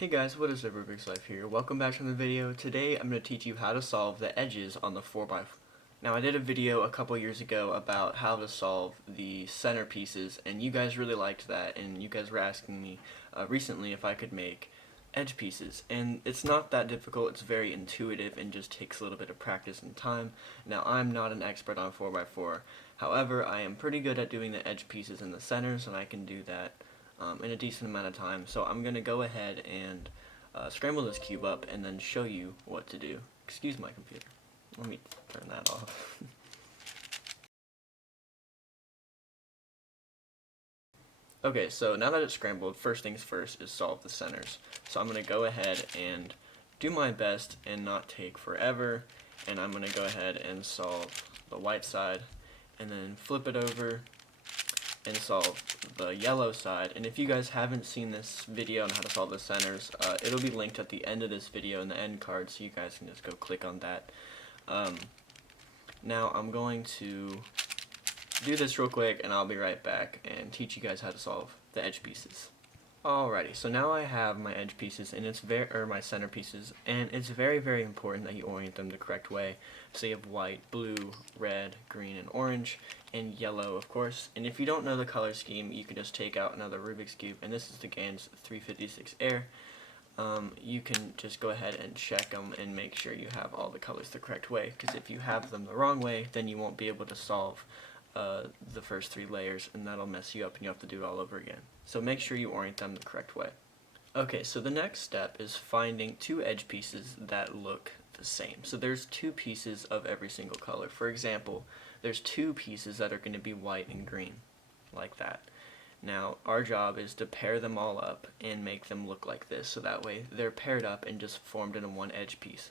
Hey guys, what is up? RubiksLife here. Welcome back to the video. Today I'm going to teach you how to solve the edges on the 4x4. Now I did a video a couple years ago about how to solve the center pieces, and you guys really liked that, and you guys were asking me recently if I could make edge pieces. And it's not that difficult, it's very intuitive and just takes a little bit of practice and time. Now I'm not an expert on 4x4, however I am pretty good at doing the edge pieces in the centers, and I can do that in a decent amount of time. So I'm going to go ahead and scramble this cube up and then show you what to do. Excuse my computer. Let me turn that off. Okay, so now that it's scrambled, first things first is solve the centers. So I'm going to go ahead and do my best and not take forever, and I'm going to go ahead and solve the white side and then flip it over and solve the yellow side. And if you guys haven't seen this video on how to solve the centers, it'll be linked at the end of this video in the end card, so you guys can just go click on that. Now I'm going to do this real quick and I'll be right back and teach you guys how to solve the edge pieces. Alrighty, so now I have my edge pieces and my center pieces, and it's very important that you orient them the correct way. So you have white, blue, red, green, and orange, and yellow, of course. And if you don't know the color scheme, you can just take out another Rubik's Cube, and this is the GAN's 356 Air. You can just go ahead and check them and make sure you have all the colors the correct way, because if you have them the wrong way, then you won't be able to solve the first 3 layers, and that'll mess you up and you have to do it all over again. So make sure you orient them the correct way. Okay, so the next step is finding 2 edge pieces that look the same. So there's 2 pieces of every single color. For example, there's 2 pieces that are going to be white and green, like that. Now, our job is to pair them all up and make them look like this, so that way they're paired up and just formed in a 1 edge piece.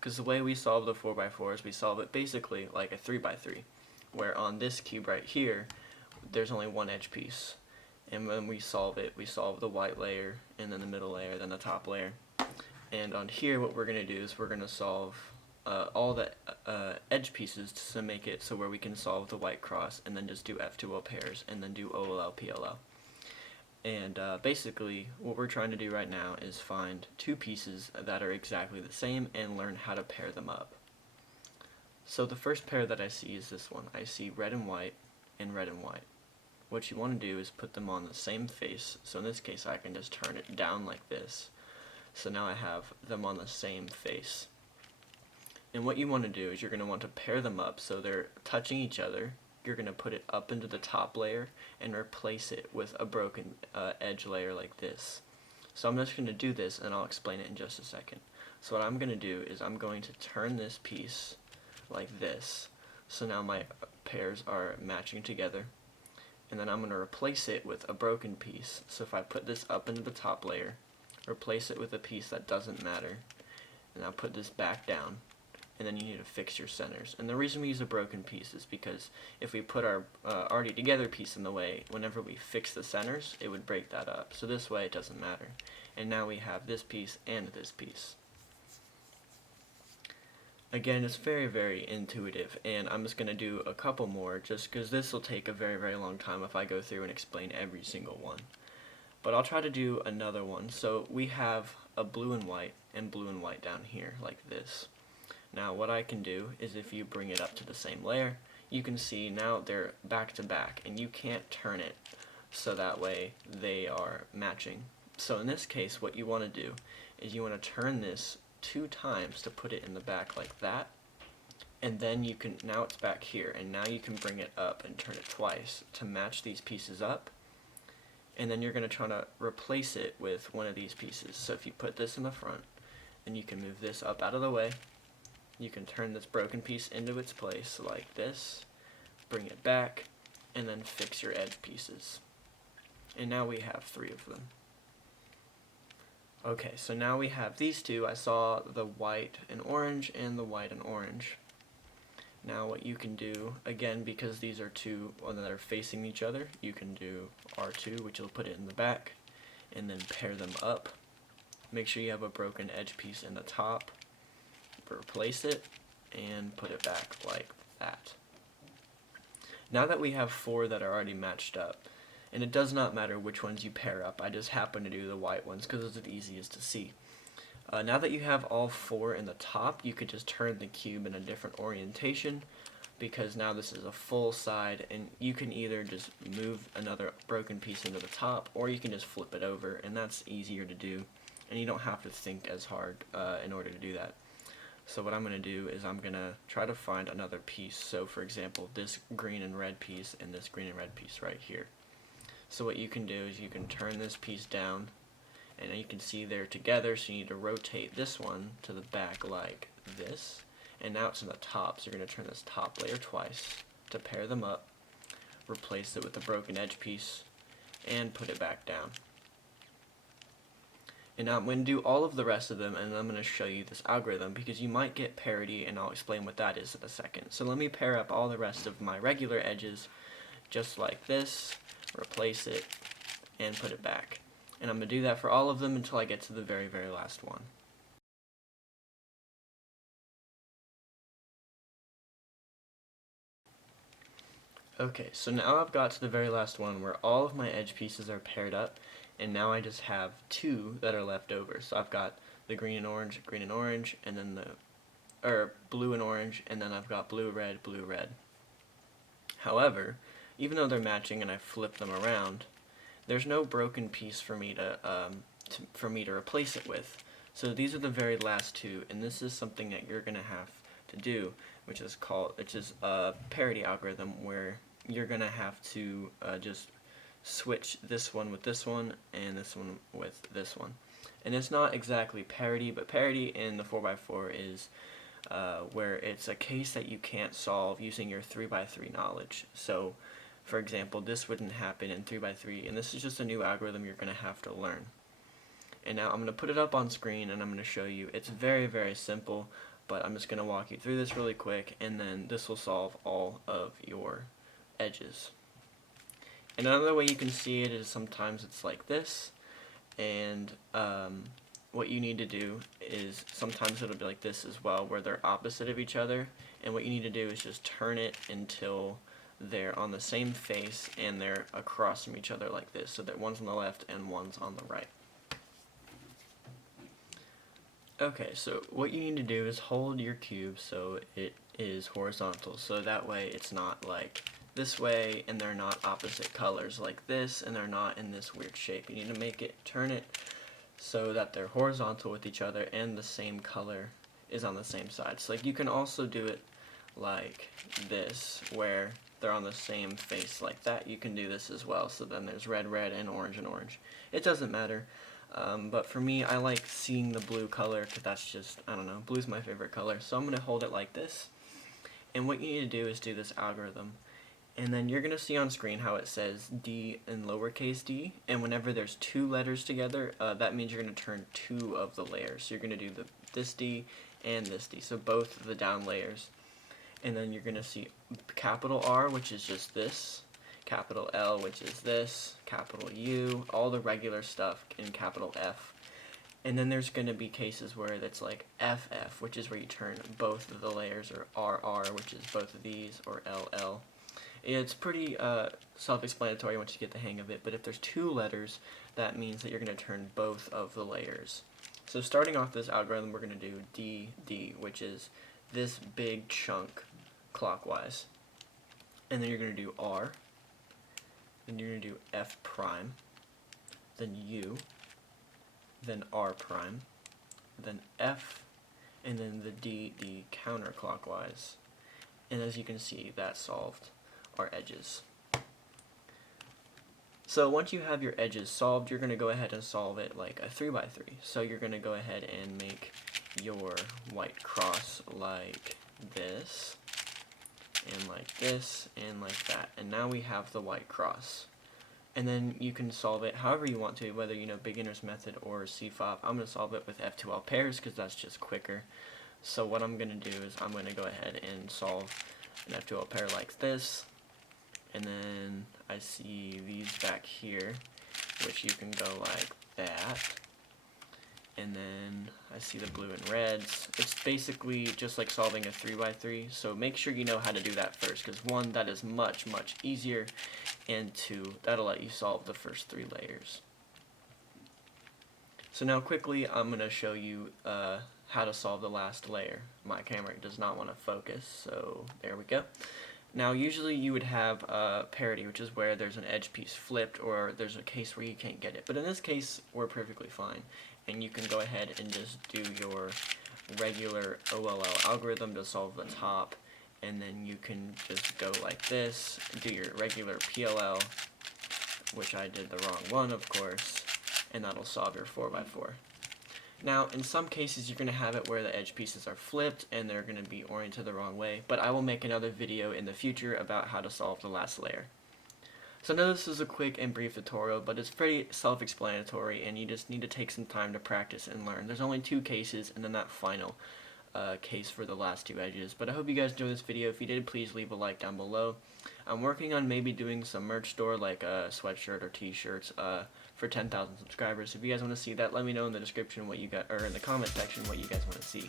Because the way we solve the 4x4 is we solve it basically like a 3x3, where on this cube right here, there's only 1 edge piece. And when we solve it, we solve the white layer, and then the middle layer, then the top layer. And on here, what we're going to do is we're going to solve all the edge pieces to make it so where we can solve the white cross, and then just do F2O pairs, and then do OLL, PLL. And basically, what we're trying to do right now is find 2 pieces that are exactly the same and learn how to pair them up. So the first pair that I see is this one. I see red and white and red and white. What you want to do is put them on the same face. So in this case I can just turn it down like this. So now I have them on the same face. And what you want to do is you're going to want to pair them up so they're touching each other. You're going to put it up into the top layer and replace it with a broken edge layer like this. So I'm just going to do this and I'll explain it in just a second. So what I'm going to do is I'm going to turn this piece like this. So now my pairs are matching together. And then I'm going to replace it with a broken piece. So if I put this up into the top layer, replace it with a piece that doesn't matter, and I'll put this back down, and then you need to fix your centers. And the reason we use a broken piece is because if we put our already together piece in the way, whenever we fix the centers, it would break that up. So this way it doesn't matter. And now we have this piece and this piece. Again, it's very intuitive, and I'm just going to do a couple more just because this will take a very long time if I go through and explain every single one. But I'll try to do another one. So we have a blue and white down here like this. Now what I can do is if you bring it up to the same layer, you can see now they're back to back and you can't turn it so that way they are matching. So in this case what you want to do is you want to turn this 2 times to put it in the back like that, and then you can, now it's back here, and now you can bring it up and turn it twice to match these pieces up, and then you're going to try to replace it with one of these pieces. So if you put this in the front, and you can move this up out of the way, you can turn this broken piece into its place like this, bring it back, and then fix your edge pieces. And now we have 3 of them. Okay, so now we have these 2. I saw the white and orange and the white and orange. Now what you can do, again, because these are 2 that are facing each other, you can do R2, which will put it in the back, and then pair them up. Make sure you have a broken edge piece in the top, replace it, and put it back like that. Now that we have 4 that are already matched up, And it does not matter which ones you pair up. I just happen to do the white ones because those are the easiest to see. Now that you have all 4 in the top, you could just turn the cube in a different orientation, because now this is a full side, and you can either just move another broken piece into the top, or you can just flip it over, and that's easier to do, and you don't have to think as hard in order to do that. So what I'm going to do is I'm going to try to find another piece. So for example, this green and red piece and this green and red piece right here. So what you can do is you can turn this piece down, and you can see they're together, so you need to rotate this one to the back like this. And now it's in the top, so you're going to turn this top layer twice to pair them up, replace it with the broken edge piece, and put it back down. And now I'm going to do all of the rest of them, and I'm going to show you this algorithm, because you might get parity, and I'll explain what that is in a second. So let me pair up all the rest of my regular edges, just like this, replace it, and put it back. And I'm going to do that for all of them until I get to the very, very last one. Okay, so now I've got to the very last one where all of my edge pieces are paired up, and now I just have 2 that are left over. So I've got the green and orange, and then blue and orange, and then I've got blue, red, blue, red. However, even though they're matching and I flip them around, there's no broken piece for me to replace it with. So these are the very last 2, and this is something that you're gonna have to do, which is a parity algorithm, where you're gonna have to just switch this one with this one and this one with this one. And it's not exactly parity, but parity in the 4x4 is where it's a case that you can't solve using your 3x3 knowledge. So for example, this wouldn't happen in 3x3, and this is just a new algorithm you're going to have to learn. And now I'm going to put it up on screen, and I'm going to show you. It's very, very simple, but I'm just going to walk you through this really quick, and then this will solve all of your edges. And another way you can see it is sometimes it's like this, and what you need to do is sometimes it'll be like this as well, where they're opposite of each other, and what you need to do is just turn it until they're on the same face and they're across from each other like this, so that one's on the left and one's on the right. Okay, so what you need to do is hold your cube so it is horizontal, so that way it's not like this way and they're not opposite colors like this, and they're not in this weird shape. You need to turn it so that they're horizontal with each other and the same color is on the same side. So like you can also do it like this, where they're on the same face like that. You can do this as well, so then there's red, red, and orange, and orange. It doesn't matter, but for me, I like seeing the blue color, because that's just, I don't know, blue's my favorite color. So I'm going to hold it like this, and what you need to do is do this algorithm. And then you're going to see on screen how it says D in lowercase d, and whenever there's 2 letters together, that means you're going to turn 2 of the layers. So you're going to do this D and this D, so both of the down layers. And then you're going to see capital R, which is just this, capital L, which is this, capital U, all the regular stuff in capital F. And then there's going to be cases where it's like FF, which is where you turn both of the layers, or RR, which is both of these, or LL. It's pretty self-explanatory once you get the hang of it, but if there's 2 letters, that means that you're going to turn both of the layers. So starting off this algorithm, we're going to do DD, which is this big chunk clockwise. And then you're going to do R, then you're going to do F prime, then U, then R prime, then F, and then the D counterclockwise. And as you can see, that solved our edges. So once you have your edges solved, you're going to go ahead and solve it like a 3x3. So you're going to go ahead and make your white cross like this, and like this, and like that. And now we have the white cross. And then you can solve it however you want to, whether you know beginner's method or CFOP. I'm going to solve it with F2L pairs because that's just quicker. So what I'm going to do is I'm going to go ahead and solve an F2L pair like this. And then I see these back here, which you can go like that. and then I see the blue and reds. It's basically just like solving a 3x3, so make sure you know how to do that first, because 1, that is much easier, and 2, that'll let you solve the first 3 layers. So now quickly I'm going to show you how to solve the last layer. My camera does not want to focus, so there we go. Now usually you would have parity, which is where there's an edge piece flipped or there's a case where you can't get it. But in this case, we're perfectly fine. And you can go ahead and just do your regular OLL algorithm to solve the top. And then you can just go like this, do your regular PLL, which I did the wrong one, of course, and that'll solve your 4x4. Now, in some cases, you're going to have it where the edge pieces are flipped and they're going to be oriented the wrong way, but I will make another video in the future about how to solve the last layer. So I know this is a quick and brief tutorial, but it's pretty self-explanatory and you just need to take some time to practice and learn. There's only 2 cases and then that final case for the last 2 edges. But I hope you guys enjoyed this video. If you did, please leave a like down below. I'm working on maybe doing some merch store like a sweatshirt or t-shirts for 10,000 subscribers. If you guys want to see that, let me know in the description what you got, or in the comment section what you guys want to see.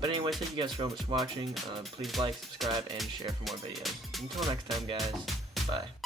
But anyway, thank you guys so much for watching. Please like, subscribe, and share for more videos. Until next time, guys. Bye.